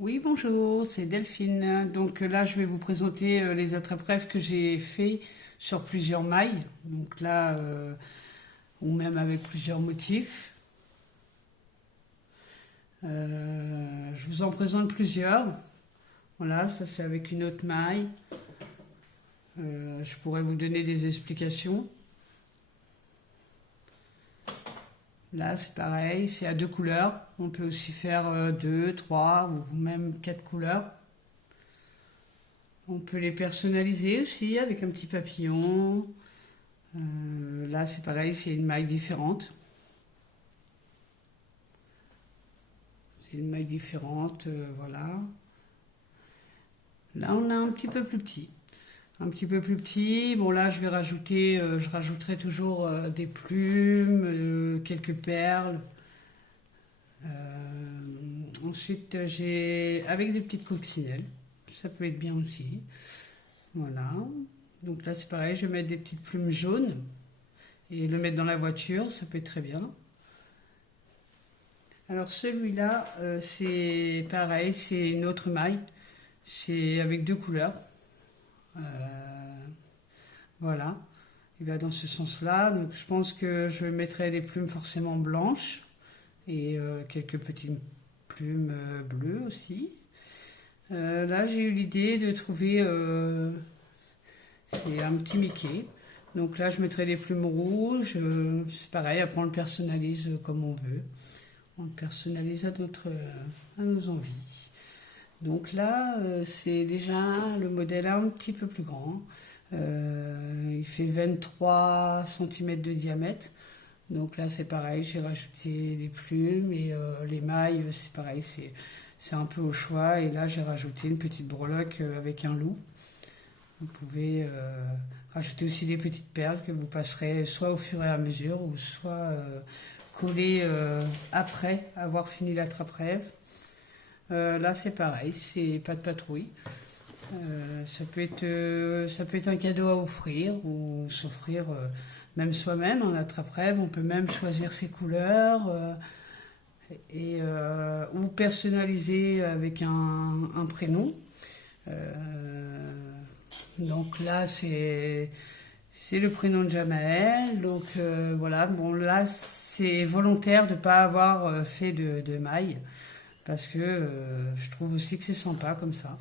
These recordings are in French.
Oui, bonjour, c'est Delphine. Donc là, je vais vous présenter les attrape-rêves que j'ai fait sur plusieurs mailles. Donc là, ou même avec plusieurs motifs. Je vous en présente plusieurs. Voilà, ça c'est avec une autre maille. Je pourrais vous donner des explications. Là, c'est pareil, c'est à deux couleurs. On peut aussi faire deux, trois ou même quatre couleurs. On peut les personnaliser aussi avec un petit papillon. Là, c'est pareil, c'est une maille différente. C'est une maille différente, voilà. Là, on a un petit peu plus petit. Un petit peu plus petit. Bon, là, je rajouterai toujours des plumes, quelques perles. Ensuite, j'ai avec des petites coccinelles. Ça peut être bien aussi. Voilà. Donc là, c'est pareil, je vais mettre des petites plumes jaunes et le mettre dans la voiture, ça peut être très bien. Alors celui-là, c'est pareil, c'est une autre maille. C'est avec deux couleurs. Euh, voilà. Il va dans ce sens-là. Donc je pense que je mettrai les plumes forcément blanches et quelques petites plumes bleues aussi. Là, j'ai eu l'idée de trouver c'est un petit Mickey. Donc là, je mettrai des plumes rouges. C'est pareil, après on le personnalise comme on veut. On le personnalise à nos envies. Donc là, c'est déjà le modèle un petit peu plus grand. Il fait 23 cm de diamètre. Donc là, c'est pareil, j'ai rajouté des plumes et les mailles, c'est pareil, c'est un peu au choix. Et là, j'ai rajouté une petite breloque avec un loup. Vous pouvez rajouter aussi des petites perles que vous passerez soit au fur et à mesure ou soit coller après avoir fini l'attrape-rêve. Là, c'est pareil, c'est pas de patrouille. Ça peut être un cadeau à offrir ou s'offrir même soi-même en attrape-rêve. On peut même choisir ses couleurs ou personnaliser avec un prénom. Donc là, c'est le prénom de Jamaël. Donc voilà, bon là, c'est volontaire de ne pas avoir fait de maille parce que je trouve aussi que c'est sympa comme ça.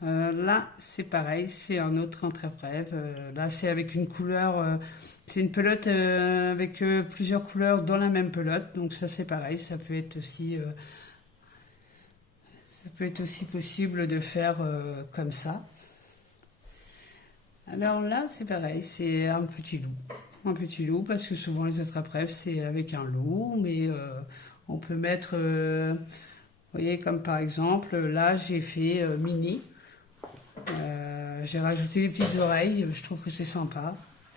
Là, c'est pareil, c'est un autre entrée-rêve. Là, c'est avec une couleur, c'est une pelote avec plusieurs couleurs dans la même pelote. Donc ça, c'est pareil, ça peut être aussi possible de faire comme ça. Alors là, c'est pareil, c'est un petit loup. Un petit loup, parce que souvent les attrape-rêves, c'est avec un loup, mais on peut mettre, vous voyez, comme par exemple, là, j'ai fait Mini. J'ai rajouté les petites oreilles, je trouve que c'est sympa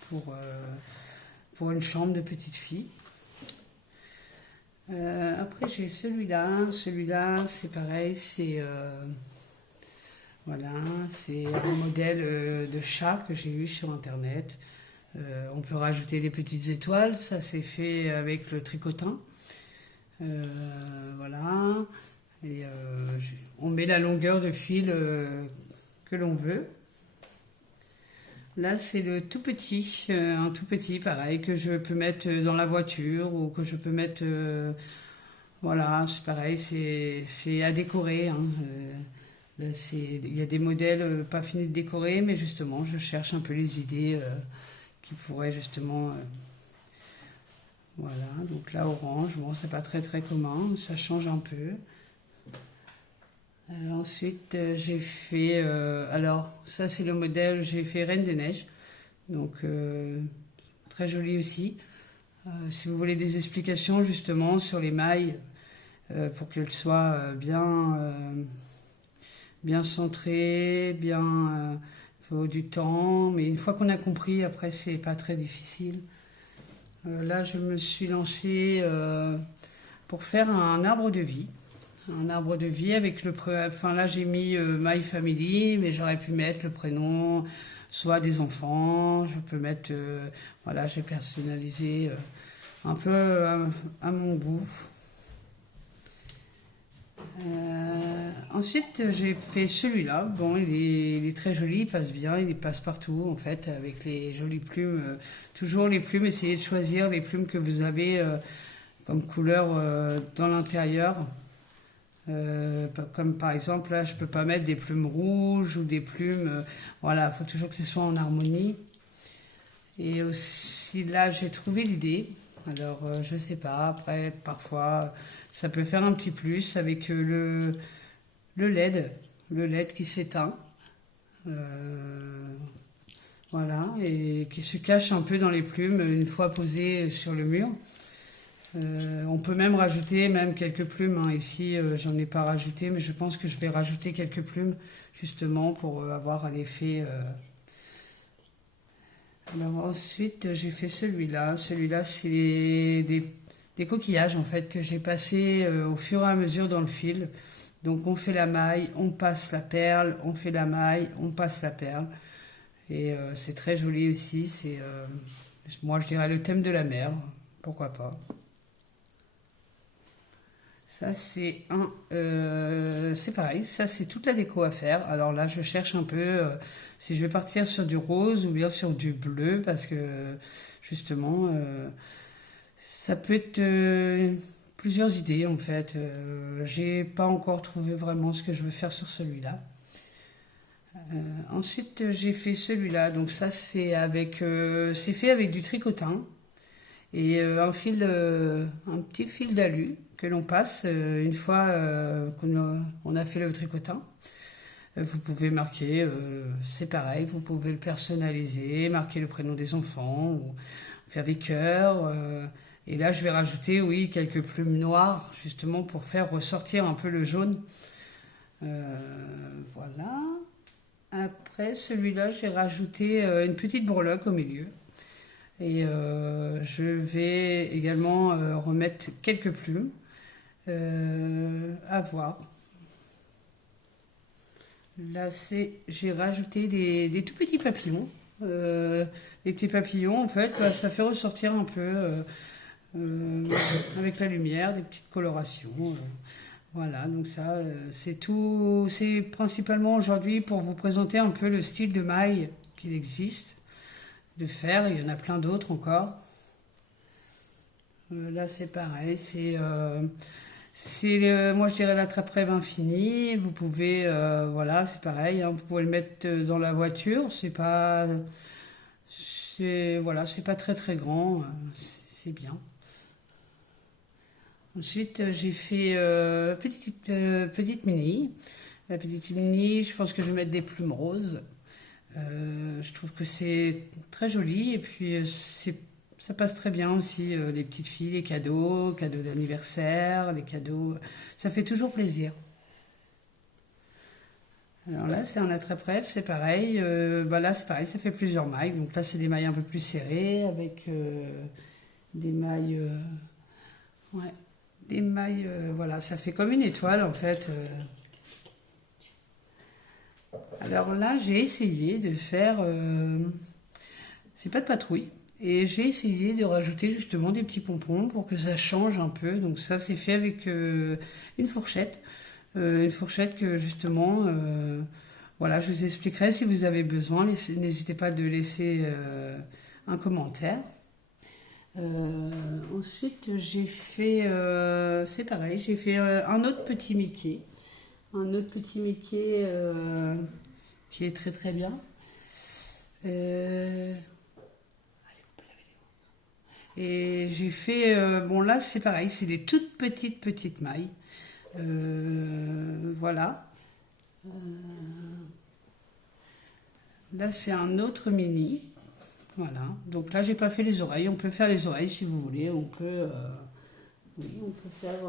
pour une chambre de petite fille. Après j'ai celui-là c'est pareil, voilà, c'est un modèle de chat que j'ai eu sur internet. On peut rajouter des petites étoiles, ça c'est fait avec le tricotin. Voilà, et on met la longueur de fil que l'on veut. Là, c'est le tout petit, un tout petit, pareil, que je peux mettre dans la voiture ou que je peux mettre. Voilà, c'est pareil, c'est à décorer. Hein. Là, il y a des modèles pas finis de décorer, mais justement, je cherche un peu les idées qui pourraient justement. Voilà, donc là, orange, bon, c'est pas très très commun, ça change un peu. Ensuite, j'ai fait. Alors, ça, c'est le modèle, j'ai fait Reine des Neiges. Donc, très joli aussi. Si vous voulez des explications justement sur les mailles, pour qu'elles soient bien centrées, il faut du temps. Mais une fois qu'on a compris, après, c'est pas très difficile. Là, je me suis lancée pour faire un arbre de vie. Un arbre de vie avec enfin là j'ai mis My Family, mais j'aurais pu mettre le prénom soit des enfants, je peux mettre, voilà, j'ai personnalisé un peu à mon goût. Ensuite, j'ai fait celui-là. Bon, il est très joli, il passe bien, il passe partout en fait, avec les jolies plumes. Toujours les plumes, essayez de choisir les plumes que vous avez comme couleur dans l'intérieur. Comme par exemple, là, je peux pas mettre des plumes rouges ou des plumes. Voilà, il faut toujours que ce soit en harmonie. Et aussi, là, j'ai trouvé l'idée. Alors, je sais pas, après, parfois, ça peut faire un petit plus avec le LED, le LED qui s'éteint. Voilà, et qui se cache un peu dans les plumes une fois posé sur le mur. On peut même rajouter même quelques plumes, hein. Ici, j'en ai pas rajouté, mais je pense que je vais rajouter quelques plumes justement pour avoir un effet. Alors ensuite, j'ai fait celui-là. Celui-là, c'est des coquillages en fait que j'ai passés au fur et à mesure dans le fil. Donc on fait la maille, on passe la perle, on fait la maille, on passe la perle. Et c'est très joli aussi. C'est, moi, je dirais le thème de la mer. Pourquoi pas. Ça, c'est pareil. Ça, c'est toute la déco à faire. Alors là, je cherche un peu si je vais partir sur du rose ou bien sur du bleu parce que justement, ça peut être plusieurs idées en fait. J'ai pas encore trouvé vraiment ce que je veux faire sur celui-là. Ensuite, j'ai fait celui-là. Donc ça, c'est fait avec du tricotin et un petit fil d'alu que l'on passe une fois qu'on a fait le tricotin. Vous pouvez marquer, c'est pareil, vous pouvez le personnaliser, marquer le prénom des enfants, ou faire des cœurs. Et là, je vais rajouter, oui, quelques plumes noires, justement pour faire ressortir un peu le jaune. Voilà. Après, celui-là, j'ai rajouté une petite breloque au milieu. Et je vais également remettre quelques plumes à voir. Là, j'ai rajouté des tout petits papillons. Les petits papillons, en fait, bah, ça fait ressortir un peu avec la lumière, des petites colorations. Voilà, donc ça, c'est tout. C'est principalement aujourd'hui pour vous présenter un peu le style de maille qu'il existe de faire. Il y en a plein d'autres encore. Là, c'est pareil. Moi, je dirais la trappe-rêve infinie. Vous pouvez, voilà, c'est pareil. Hein, vous pouvez le mettre dans la voiture. Voilà, c'est pas très très grand. C'est bien. Ensuite, j'ai fait petite mini. La petite mini, je pense que je vais mettre des plumes roses. Je trouve que c'est très joli et puis ça passe très bien aussi, les petites filles, les cadeaux d'anniversaire, les cadeaux, ça fait toujours plaisir. Alors là, c'est un attrape-rêve, c'est pareil. Bah là, c'est pareil, ça fait plusieurs mailles. Donc là, c'est des mailles un peu plus serrées avec des mailles, ouais, des mailles, voilà, ça fait comme une étoile en fait. Alors là, j'ai essayé de faire, c'est pas de patrouille, et j'ai essayé de rajouter justement des petits pompons pour que ça change un peu. Donc ça, c'est fait avec une fourchette que justement, voilà, je vous expliquerai si vous avez besoin. N'hésitez pas de laisser un commentaire. Ensuite, j'ai fait, c'est pareil, j'ai fait un autre petit Mickey. Un autre petit Mickey qui est très très bien. Et j'ai fait, bon là c'est pareil, c'est des toutes petites mailles. Voilà. Là c'est un autre mini. Voilà. Donc là j'ai pas fait les oreilles. On peut faire les oreilles si vous voulez. Oui, on peut faire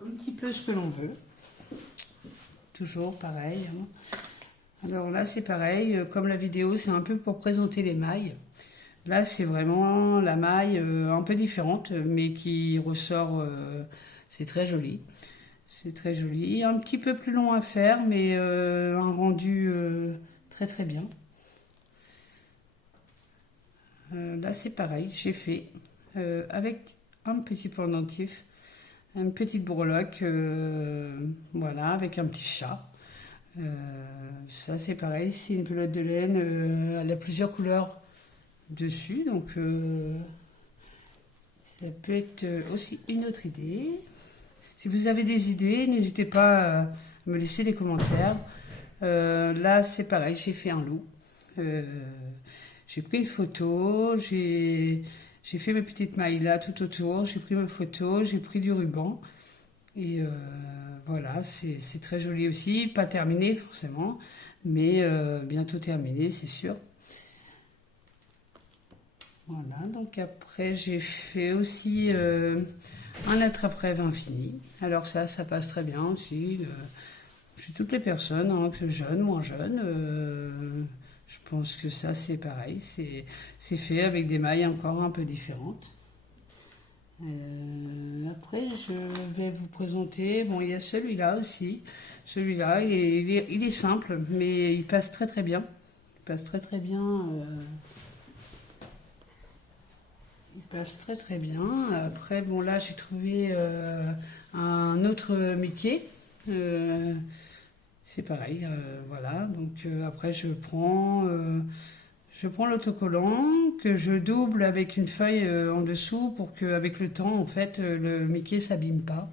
un petit peu ce que l'on veut. Toujours pareil. Hein. Alors là, c'est pareil. Comme la vidéo, c'est un peu pour présenter les mailles. Là, c'est vraiment la maille un peu différente, mais qui ressort. C'est très joli. C'est très joli. Un petit peu plus long à faire, mais un rendu très très bien. Là c'est pareil, j'ai fait avec un petit pendentif, une petite breloque, voilà, avec un petit chat. Ça c'est pareil, c'est une pelote de laine, elle a plusieurs couleurs dessus, donc ça peut être aussi une autre idée. Si vous avez des idées, n'hésitez pas à me laisser des commentaires. Là c'est pareil, j'ai fait un loup. J'ai pris une photo, j'ai fait mes petites mailles là tout autour, j'ai pris mes photos, j'ai pris du ruban. Et voilà, c'est très joli aussi, pas terminé forcément, mais bientôt terminé, c'est sûr. Voilà, donc après j'ai fait aussi un attrape-rêve infini. Alors ça passe très bien aussi. Chez toutes les personnes, hein, que jeunes, moins jeunes. Je pense que ça c'est pareil, c'est fait avec des mailles encore un peu différentes. Après, je vais vous présenter. Bon, il y a celui-là aussi. Celui-là, il est simple, mais il passe très très bien. Il passe très très bien. Il passe très très bien. Après, bon, là, j'ai trouvé un autre Mickey. C'est pareil, voilà. Donc après, je prends l'autocollant que je double avec une feuille en dessous pour qu'avec le temps, en fait, le Mickey s'abîme pas.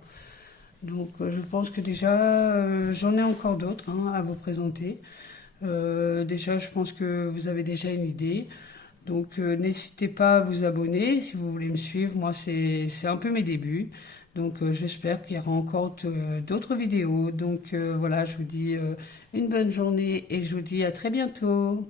Donc je pense que déjà, j'en ai encore d'autres hein, à vous présenter. Déjà, je pense que vous avez déjà une idée. Donc n'hésitez pas à vous abonner si vous voulez me suivre. Moi, c'est un peu mes débuts. Donc j'espère qu'il y aura encore d'autres vidéos. Donc voilà, je vous dis une bonne journée et je vous dis à très bientôt.